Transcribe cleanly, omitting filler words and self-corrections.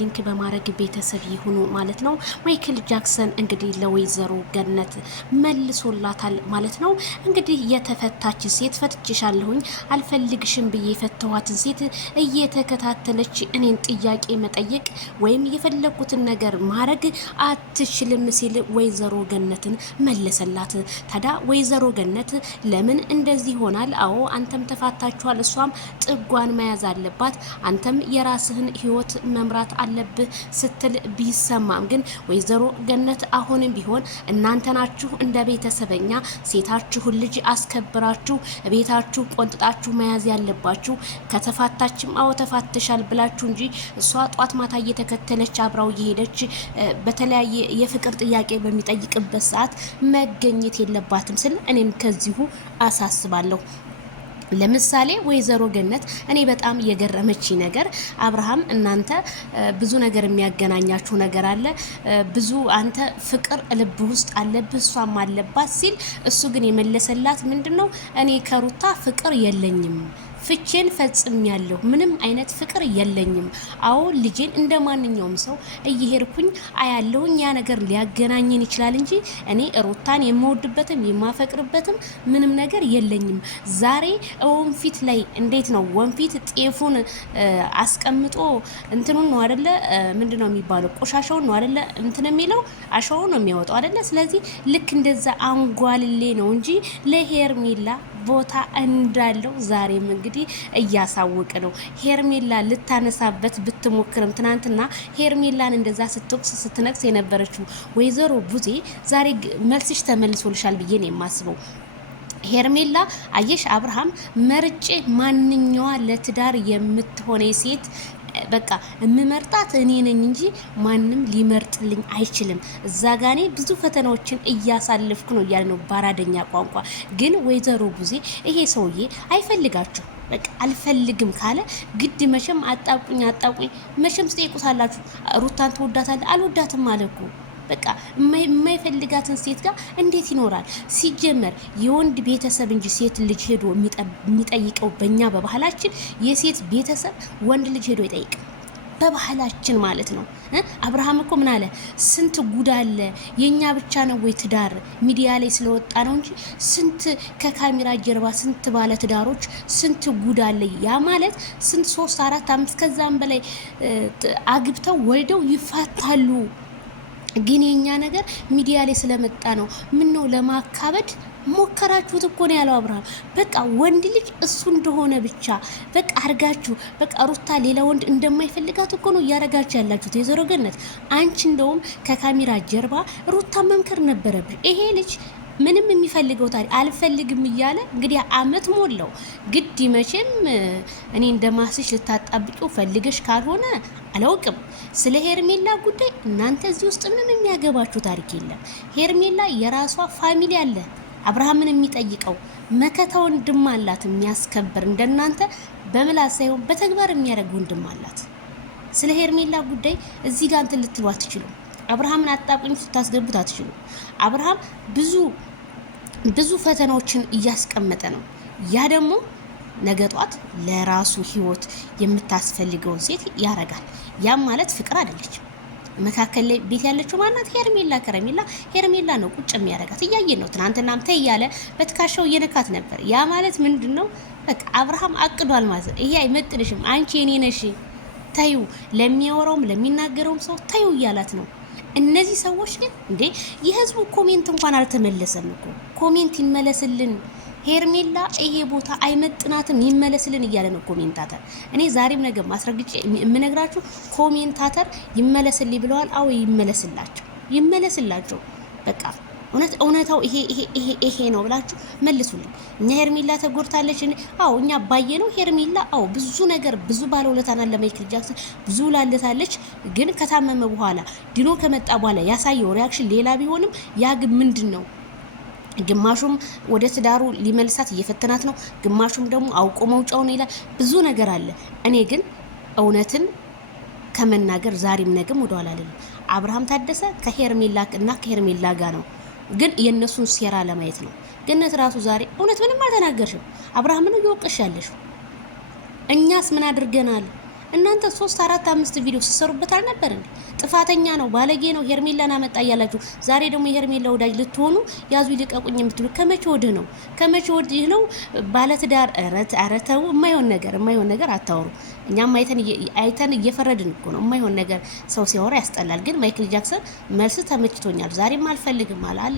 ሊንክ በማድረግ ቤተሰብ ይሁኑ ማለት ነው። ማይክል ጃክሰን እንግዲህ ለወይዘሮ ገነት መልሶላታል ማለት ነው። እንግዲህ የተፈታች ሴት ፈትችሻለሁኝ አልፈልግሽም ብዬ የፈተዋትን ሴት እየተከታተለች እኔን ጥያቄ መጠየቅ ወይም የፈለኩትን ነገር ማድረግ አትችልም ሲል ወይዘሮ ገነትን መለሰላት። ታዲያ ወይዘሮ ገነት ለምን እንደዚህ ይሆናል? አዎ አንተም ተፋታችኋል፣ እሷም ጥጓን መያዝ አለባት፣ አንተም የራስህን ህይወት መምራት አለብህ ስትል ቢሰማም ግን ወይዘሮ ገነት አሁንም ቢሆን እናንተ ናችሁ እንደ ቤተሰበኛ ሴታችሁን ልጅ አስከብራችሁ ቤታችሁ ቆንጥጣችሁ መያዝ ያለባችሁ። ከተፋታችም አዎ ተፋትሻል ብላችሁ እንጂ እሷ ጧት ማታ እየተከተለች አብራው እየሄደች በተለያየ የፍቅር ጥያቄ በሚጠይቅበት ሰዓት መገኘት የለባትም ስል እኔም ከዚሁ አሳስባለሁ። ለምሳሌ ወይዘሮ ገነት እኔ በጣም የገረመች ነገር አብርሃም እናንተ ብዙ ነገር የሚያገናኛችሁ ነገር አለ፣ ብዙ አንተ ፍቅር ልብ ውስጥ አለብህ እሷም አለባት ሲል እሱ ግን የመለሰላት ምንድነው? እኔ ከሩታ ፍቅር የለኝም፣ ፍቼን ፈጽሜያለሁ፣ ምንም አይነት ፍቅር የለኝም። አዎ ልጄን እንደ ማንኛውም ሰው እየሄድኩኝ አያለሁኝ፣ ያ ነገር ሊያገናኘን ይችላል እንጂ እኔ ሩታን የምወድበትም የማፈቅርበትም ምንም ነገር የለኝም። ዛሬ ወንፊት ላይ እንዴት ነው ወንፊት ጤፉን አስቀምጦ እንትኑን ነው አይደለ? ምንድነው የሚባለው? ቆሻሻውን ነው አይደለ? እንትን የሚለው አሻው ነው የሚያወጣው አይደለ? ስለዚህ ልክ እንደዛ አንጓልሌ ነው እንጂ ለሄርሜላ ቦታ እንዳለው ዛሬም እንግዲህ እያሳወቀ ነው። ሄርሜላ ልታነሳበት ብትሞክርም ትናንትና ሄርሜላን እንደዛ ስትወቅስ ስትነቅስ የነበረችው ወይዘሮ ቡዜ ዛሬ መልስሽ ተመልሶልሻል ብዬ ነው የማስበው። ሄርሜላ አየሽ አብርሃም መርጬ ማንኛዋ ለትዳር የምትሆነ ሴት በቃ የምመርጣት እኔ ነኝ እንጂ ማንም ሊመርጥልኝ አይችልም። እዛ ጋኔ ብዙ ፈተናዎችን እያሳለፍኩ ነው እያለ ነው ባራደኛ ቋንቋ። ግን ወይዘሮ ቡዜ ይሄ ሰውዬ አይፈልጋችሁ በቃ አልፈልግም ካለ ግድ መቼም አጣቁኝ መቼም ትጠይቁታላችሁ። ሩታን ትወዳታለህ? አልወዳትም አለኩ በቃ የማይፈልጋትን ሴት ጋር እንዴት ይኖራል? ሲጀመር የወንድ ቤተሰብ እንጂ ሴት ልጅ ሄዶ የሚጠይቀው በእኛ በባህላችን የሴት ቤተሰብ ወንድ ልጅ ሄዶ አይጠይቅም፣ በባህላችን ማለት ነው። አብርሃም እኮ ምን አለ? ስንት ጉድ አለ። የኛ ብቻ ነው ወይ ትዳር ሚዲያ ላይ ስለወጣ ነው እንጂ ስንት ከካሜራ ጀርባ ስንት ባለ ትዳሮች ስንት ጉድ አለ። ያ ማለት ስንት 3 4 5 ከዛም በላይ አግብተው ወልደው ይፋታሉ። ግን የኛ ነገር ሚዲያ ላይ ስለመጣ ነው። ምን ነው ለማካበድ ሞከራችሁት እኮ ነው ያለው አብርሃም። በቃ ወንድ ልጅ እሱ እንደሆነ ብቻ በቃ አርጋችሁ በቃ ሩታ ሌላ ወንድ እንደማይፈልጋት እኮ ነው እያረጋችሁ ያላችሁት። የዞሮ ገነት አንቺ እንደውም ከካሜራ ጀርባ ሩታ መምከር ነበረብሽ። ይሄ ልጅ ምንም የሚፈልገው ታዲያ አልፈልግም እያለ እንግዲህ አመት ሞላው። ግድ መቼም እኔ እንደማስሽ ልታጣብቂው ፈልገሽ ካልሆነ አላውቅም። ስለ ሄርሜላ ጉዳይ እናንተ እዚህ ውስጥ ምንም የሚያገባችሁ ታሪክ የለም። ሄርሜላ የራሷ ፋሚሊ አለ፣ አብርሃምን የሚጠይቀው መከታ ወንድም አላት የሚያስከብር፣ እንደናንተ በምላስ ሳይሆን በተግባር የሚያደርግ ወንድም አላት። ስለ ሄርሜላ ጉዳይ እዚህ ጋር እንትን ልትሉ አትችሉም። አብርሃምን አጣቁኝ ስታስገቡት አትችሉም። አብርሃም ብዙ ፈተናዎችን እያስቀመጠ ነው። ያ ደግሞ ነገ ጧት ለራሱ ህይወት የምታስፈልገውን ሴት ያረጋል። ያም ማለት ፍቅር አይደለችም። መካከል ላይ ቤት ያለችው ማናት? ሄርሜላ ከረሜላ ሄርሜላ ነው ቁጭ የሚያረጋት። እያየን ነው። ትናንትናም ተይ እያለ በትካሻው እየነካት ነበር። ያ ማለት ምንድነው? በቃ አብርሃም አቅዷል ማለት ነው። ይሄ አይመጥንሽም፣ አንቺ የኔ ነሽ፣ ታዩ ለሚያወራውም ለሚናገረውም ሰው ታዩ እያላት ነው። እነዚህ ሰዎች ግን እንዴ የህዝቡ ኮሜንት እንኳን አልተመለሰም እኮ። ኮሜንት ይመለስልን፣ ሄርሜላ ይሄ ቦታ አይመጥናትም ይመለስልን እያለ ነው ኮሜንታተር። እኔ ዛሬም ነገ ማስረግጬ የምነግራችሁ ኮሜንታተር ይመለስልኝ ብለዋል። አዎ ይመለስላቸው በቃ እውነታው ይሄ ነው ብላችሁ መልሱልኝ። እኛ ሄርሜላ ተጎድታለች። አዎ እኛ ባየ ነው ሄርሜላ አዎ ብዙ ነገር ብዙ ባለውለታና ለማይክል ጃክሰን ብዙ ላለታለች። ግን ከታመመ በኋላ ድኖ ከመጣ በኋላ ያሳየው ሪያክሽን ሌላ ቢሆንም ያ ግን ምንድነው? ግማሹም ወደ ትዳሩ ሊመልሳት እየፈተናት ነው፣ ግማሹም ደግሞ አውቆ መውጫው ነው ይላል። ብዙ ነገር አለ። እኔ ግን እውነትን ከመናገር ዛሬም ነገም ወደኋላ አልልም። አብርሃም ታደሰ ከሄርሜላ እና ከሄርሜላ ጋር ነው፣ ግን የነሱን ሴራ ለማየት ነው። ገነት ራሱ ዛሬ እውነት ምንም አልተናገርሽም። አብርሃም ነው እየወቀሽ ያለሽው። እኛስ ምን አድርገናል? እናንተ 3 4 5 ቪዲዮ ሲሰሩበት አልነበር እንዴ? ጥፋተኛ ነው ባለጌ ነው ሄርሜላን አመጣ እያላችሁ ዛሬ ደግሞ የሄርሜላ ወዳጅ ልትሆኑ ያዙ ይልቀቁኝ የምትሉ ከመቼ ወዲህ ነው? ከመቼ ወዲህ ነው? ባለትዳር አረተው የማይሆን ነገር አታወሩ። እኛም አይተን እየፈረድን እኮ ነው። የማይሆን ነገር ሰው ሲያወራ ያስጠላል። ግን ማይክል ጃክሰን መልስ ተመችቶኛል፣ ዛሬም አልፈልግም አለ።